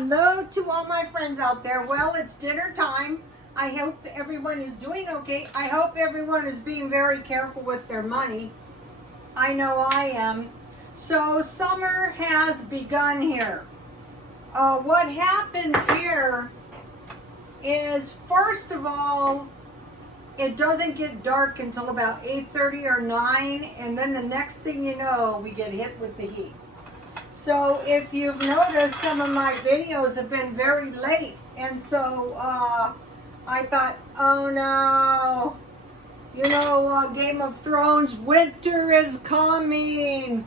Hello to all my friends out there. Well, it's dinner time. I hope everyone is doing okay. I hope everyone is being very careful with their money. I know I am. So summer has begun here. What happens here is, first of all, it doesn't get dark until about 8:30 or 9, and then the next thing you know, we get hit with the heat. So if you've noticed, some of my videos have been very late, and so I thought, oh no, Game of Thrones, winter is coming,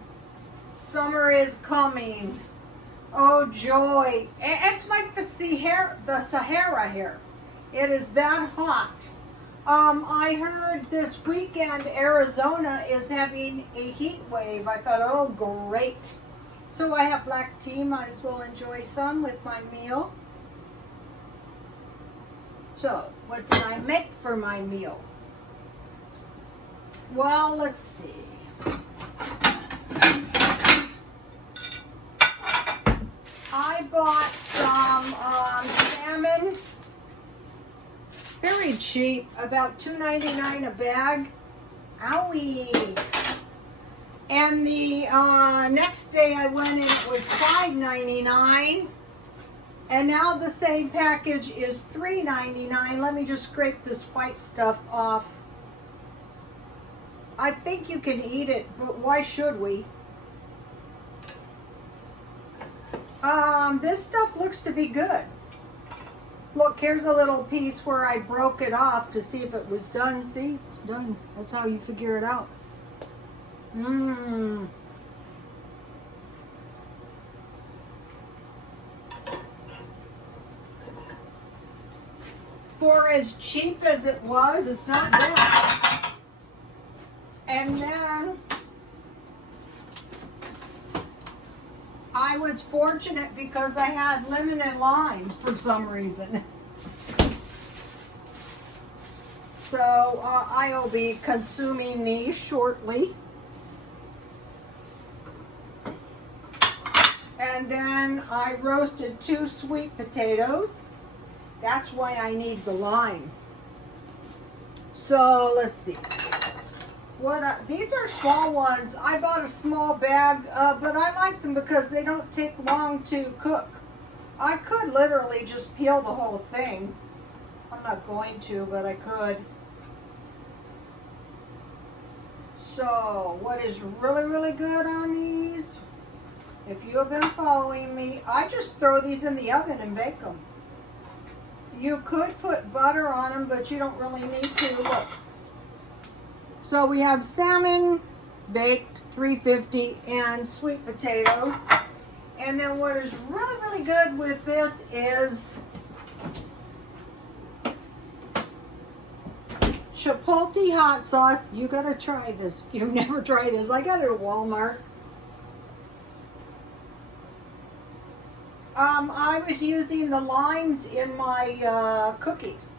summer is coming. Oh joy. It's like the Sahara here. It is that hot. I heard this weekend Arizona is having a heat wave. I thought, oh great. So I have black tea, might as well enjoy some with my meal. So, what did I make for my meal? Well, let's see. I bought some salmon, very cheap, about $2.99 a bag. Owie! And the next day I went and it was $5.99. And now the same package is $3.99. Let me just scrape this white stuff off. I think you can eat it, but why should we? This stuff looks to be good. Look, here's a little piece where I broke it off to see if it was done. See, it's done. That's how you figure it out. Mmm. For as cheap as it was, it's not bad. And then I was fortunate because I had lemon and limes for some reason. So I'll be consuming these shortly. And then I roasted 2 sweet potatoes. That's why I need the lime. So let's see. These are small ones. I bought a small bag, but I like them because they don't take long to cook. I could literally just peel the whole thing. I'm not going to, but I could. So what is really, really good on these? If you have been following me, I just throw these in the oven and bake them. You could put butter on them, but you don't really need to. Look. So we have salmon baked, $3.50, and sweet potatoes. And then what is really, really good with this is Chipotle hot sauce. You gotta try this if you've never tried this. I got it at Walmart. I was using the limes in my cookies,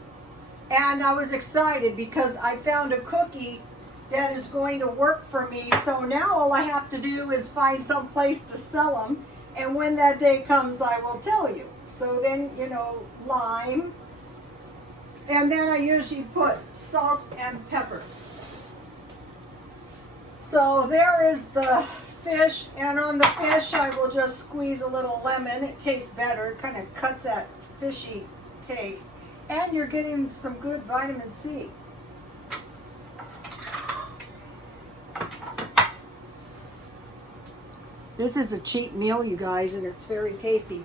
and I was excited because I found a cookie that is going to work for me. So now all I have to do is find some place to sell them, and when that day comes I will tell you. So then, lime, and then I usually put salt and pepper. So there is the fish, and on the fish I will just squeeze a little lemon. It tastes better. It kind of cuts that fishy taste, and you're getting some good vitamin C. This is a cheap meal, you guys, and it's very tasty.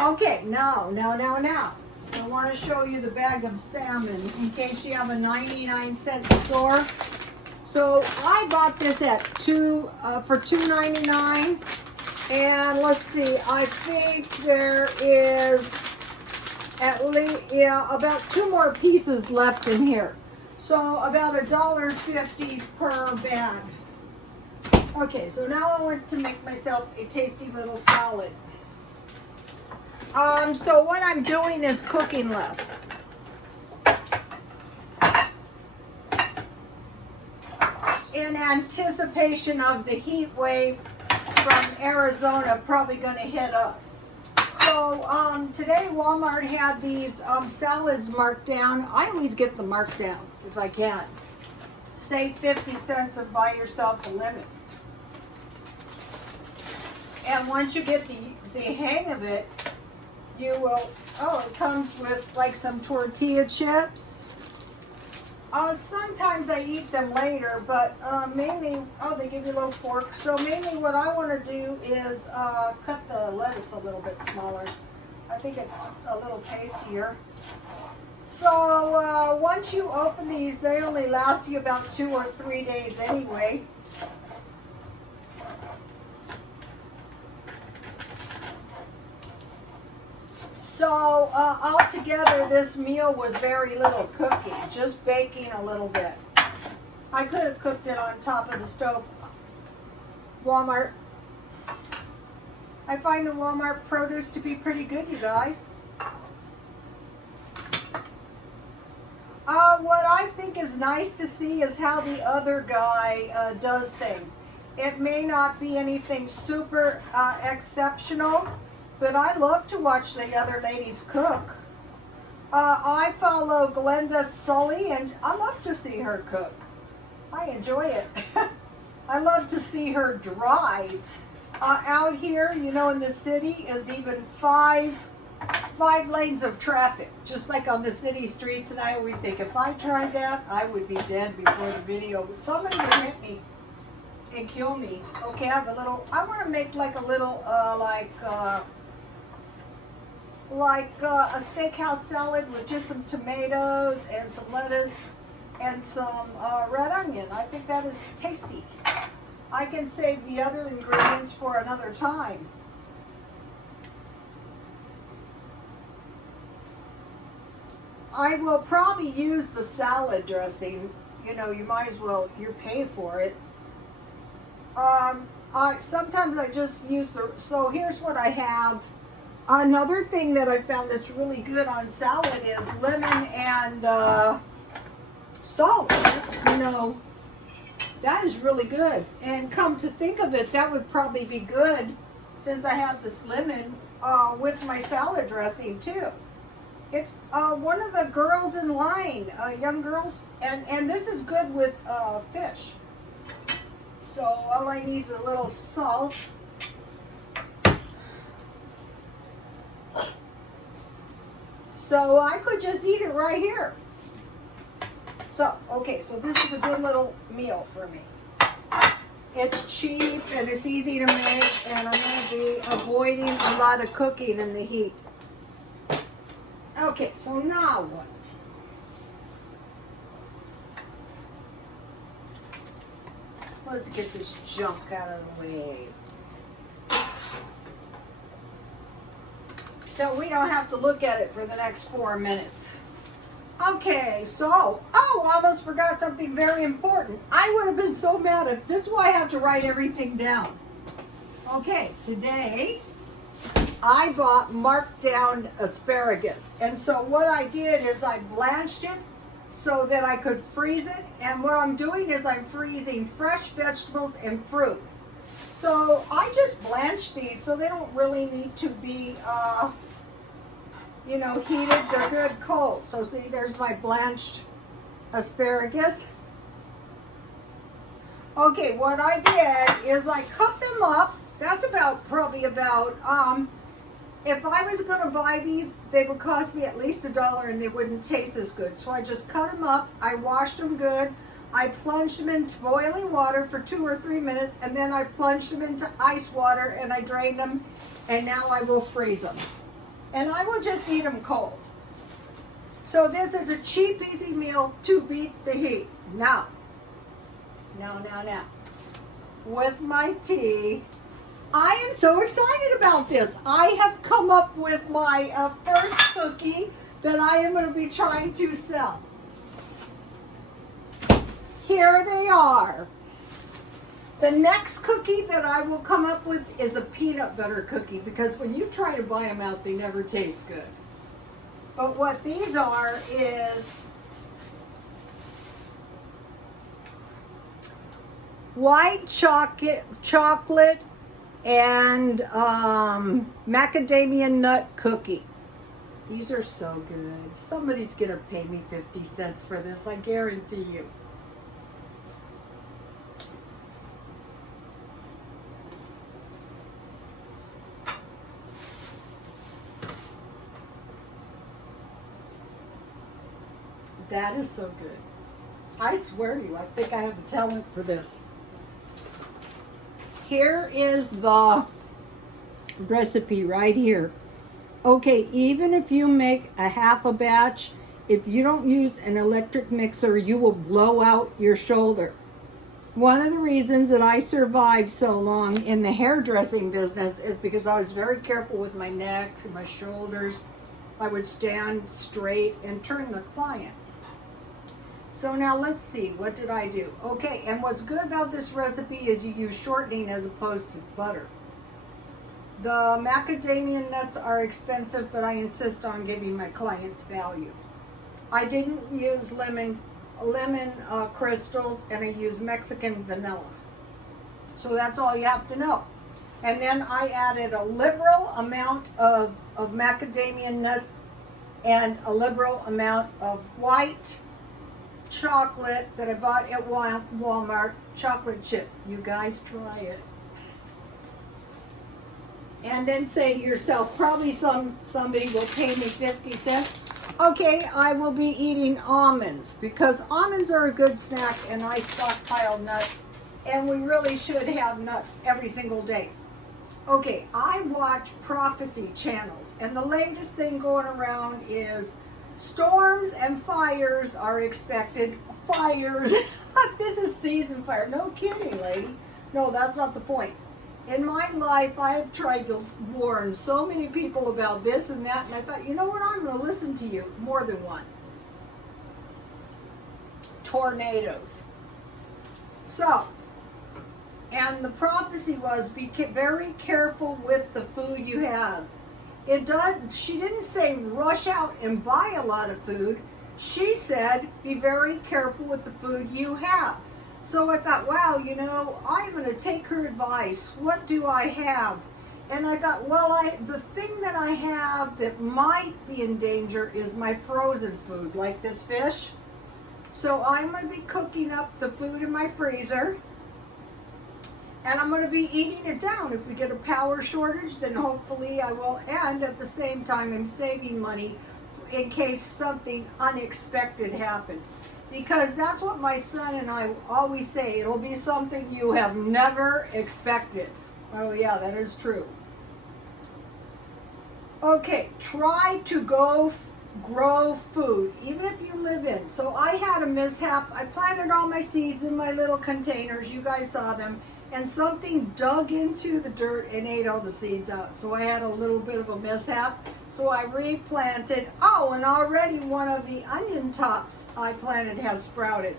Okay, now I want to show you the bag of salmon in case you have a 99-cent store. So I bought this at for $2.99, and let's see, I think there is at least about 2 more pieces left in here. So about $1.50 per bag. Okay, so now I want to make myself a tasty little salad. So what I'm doing is cooking less. In anticipation of the heat wave, from Arizona probably going to hit us. So today Walmart had these salads marked down. I always get the markdowns if I can. Save 50 cents and buy yourself a lemon. And once you get the hang of it, you will, oh, it comes with like some tortilla chips. Sometimes I eat them later, but mainly, oh, they give you a little fork. So mainly what I want to do is cut the lettuce a little bit smaller. I think it's a little tastier. So once you open these, they only last you about 2 or 3 days anyway. So altogether, this meal was very little cooking, just baking a little bit. I could have cooked it on top of the stove. Walmart. I find the Walmart produce to be pretty good, you guys. What I think is nice to see is how the other guy does things. It may not be anything super exceptional, but I love to watch the other ladies cook. I follow Glenda Sully, and I love to see her cook. I enjoy it. I love to see her drive. Out here, you know, in the city is even five lanes of traffic, just like on the city streets. And I always think, if I tried that, I would be dead before the video. Somebody would hit me and kill me. Okay, I have a little, I want to make like a little, a steakhouse salad with just some tomatoes and some lettuce and some red onion. I think that is tasty. I can save the other ingredients for another time. I will probably use the salad dressing. You know, you might as well, you pay for it. Sometimes I just use the, so here's what I have. Another thing that I found that's really good on salad is lemon and salt. Just, you know, that is really good. And come to think of it, that would probably be good since I have this lemon with my salad dressing too. It's one of the girls in line, young girls, and this is good with fish. So all I need is a little salt. So I could just eat it right here. So, okay, so this is a good little meal for me. It's cheap and it's easy to make, and I'm going to be avoiding a lot of cooking in the heat. Okay, so now what? Let's get this junk out of the way. So we don't have to look at it for the next 4 minutes. Okay, so, oh, I almost forgot something very important. I would have been so mad if, this is why I have to write everything down. Okay, today I bought marked down asparagus. And so what I did is I blanched it so that I could freeze it. And what I'm doing is I'm freezing fresh vegetables and fruit. So I just blanched these so they don't really need to be, you know, heated. They're good cold. So see, there's my blanched asparagus. Okay, what I did is I cut them up. That's probably about, if I was going to buy these, they would cost me at least $1 and they wouldn't taste as good. So I just cut them up. I washed them good. I plunged them into boiling water for 2 or 3 minutes, and then I plunged them into ice water and I drained them, and now I will freeze them. And I will just eat them cold. So this is a cheap, easy meal to beat the heat. Now, with my tea, I am so excited about this. I have come up with my first cookie that I am going to be trying to sell. Here they are. The next cookie that I will come up with is a peanut butter cookie, because when you try to buy them out, they never taste good. But what these are is white chocolate and macadamia nut cookie. These are so good. Somebody's gonna pay me 50 cents for this, I guarantee you. That is so good. I swear to you, I think I have a talent for this. Here is the recipe right here. Okay, even if you make a half a batch, if you don't use an electric mixer, you will blow out your shoulder. One of the reasons that I survived so long in the hairdressing business is because I was very careful with my neck and my shoulders. I would stand straight and turn the client. So now let's see, what did I do? Okay, and what's good about this recipe is you use shortening as opposed to butter. The macadamia nuts are expensive, but I insist on giving my clients value. I didn't use lemon crystals, and I used Mexican vanilla. So that's all you have to know. And then I added a liberal amount of macadamia nuts and a liberal amount of white chocolate that I bought at Walmart, chocolate chips. You guys try it. And then say to yourself, probably somebody will pay me 50 cents. Okay, I will be eating almonds because almonds are a good snack, and I stockpile nuts, and we really should have nuts every single day. Okay, I watch prophecy channels, and the latest thing going around is storms and fires are expected. Fires. This is season fire. No kidding, lady. No, that's not the point. In my life, I have tried to warn so many people about this and that, and I thought, you know what, I'm going to listen to you. More than one. Tornadoes. So, and the prophecy was, be very careful with the food you have. She didn't say rush out and buy a lot of food. She said, be very careful with the food you have. So I thought, wow, you know, I'm going to take her advice. What do I have? And I thought, well, the thing that I have that might be in danger is my frozen food, like this fish. So I'm going to be cooking up the food in my freezer, and I'm going to be eating it down. If we get a power shortage, then hopefully I will. And at the same time, I'm saving money in case something unexpected happens. Because that's what my son and I always say. It'll be something you have never expected. Oh yeah, that is true. Okay, try to grow food, even if you live in. So I had a mishap. I planted all my seeds in my little containers. You guys saw them. And something dug into the dirt and ate all the seeds out. So I had a little bit of a mishap. So I replanted. Oh, and already one of the onion tops I planted has sprouted.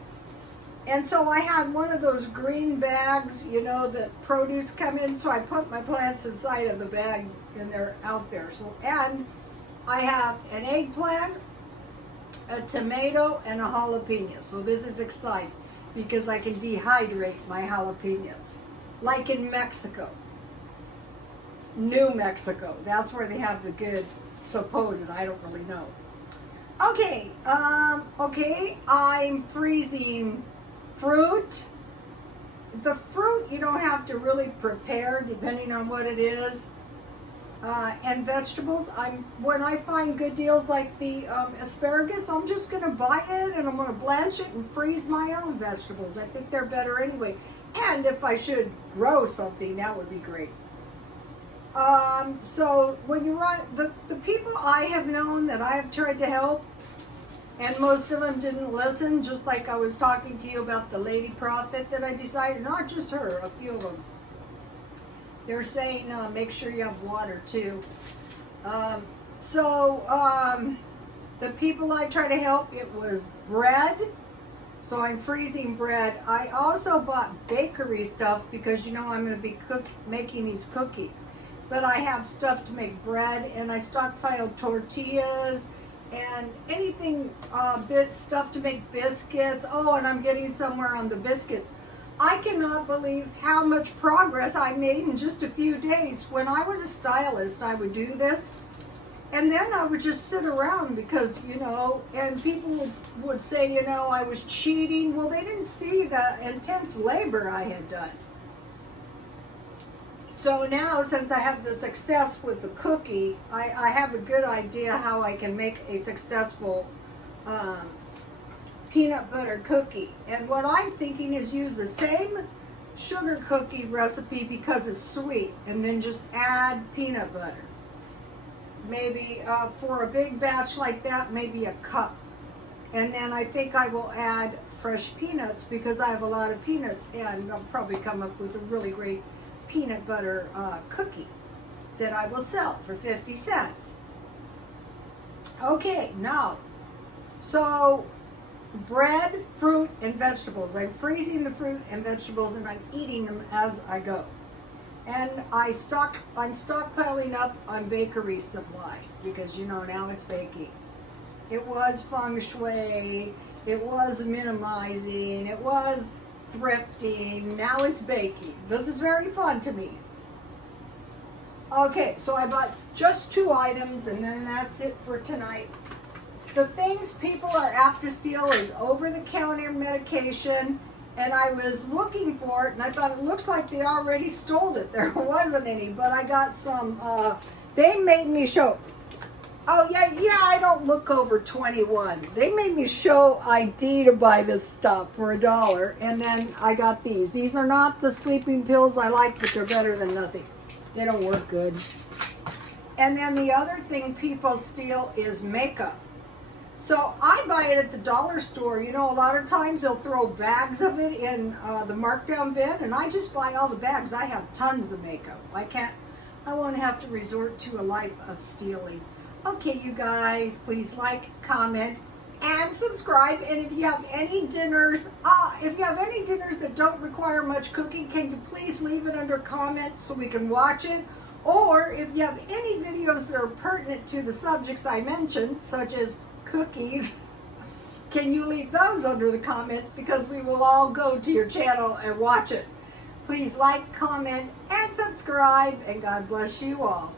And so I had one of those green bags, you know, that produce come in. So I put my plants inside of the bag, and they're out there. So, and I have an eggplant, a tomato, and a jalapeno. So this is exciting, because I can dehydrate my jalapenos. Like in Mexico. New Mexico. That's where they have the good supposed, I don't really know. Okay, I'm freezing fruit. The fruit you don't have to really prepare depending on what it is. And vegetables, when I find good deals like the asparagus, I'm just going to buy it and I'm going to blanch it and freeze my own vegetables. I think they're better anyway. And if I should grow something, that would be great. So when you run, the people I have known that I have tried to help, and most of them didn't listen, just like I was talking to you about the lady prophet that I decided, not just her, a few of them. They're saying make sure you have water too. The people I try to help, it was bread. So I'm freezing bread. I also bought bakery stuff because, you know, I'm going to be making these cookies. But I have stuff to make bread, and I stockpiled tortillas and anything, stuff to make biscuits. Oh, and I'm getting somewhere on the biscuits. I cannot believe how much progress I made in just a few days. When I was a stylist, I would do this, and then I would just sit around because, you know, and people would say, you know, I was cheating. Well, they didn't see the intense labor I had done. So now, since I have the success with the cookie, I have a good idea how I can make a successful peanut butter cookie. And what I'm thinking is use the same sugar cookie recipe because it's sweet, and then just add peanut butter. Maybe for a big batch like that, maybe a cup. And then I think I will add fresh peanuts because I have a lot of peanuts, and I'll probably come up with a really great peanut butter cookie that I will sell for 50 cents. Okay, now, so bread, fruit, and vegetables. I'm freezing the fruit and vegetables, and I'm eating them as I go. And I'm stockpiling up on bakery supplies because, you know, now it's baking. It was feng shui, it was minimizing, it was thrifting, now it's baking. This is very fun to me. Okay, so I bought just 2 items, and then that's it for tonight. The things people are apt to steal is over-the-counter medication, and I was looking for it, and I thought it looks like they already stole it. There wasn't any, but I got some, they made me show, oh yeah, I don't look over 21. They made me show ID to buy this stuff for $1, and then I got these. These are not the sleeping pills I like, but they're better than nothing. They don't work good. And then the other thing people steal is makeup. So I buy it at the dollar store. You know, a lot of times they'll throw bags of it in the markdown bin, and I just buy all the bags. I have tons of makeup. I won't have to resort to a life of stealing. Okay, you guys, please like, comment, and subscribe. And if you have any dinners, that don't require much cooking, can you please leave it under comments so we can watch it? Or if you have any videos that are pertinent to the subjects I mentioned, such as cookies, can you leave those under the comments, because we will all go to your channel and watch it. Please like, comment, and subscribe, and God bless you all.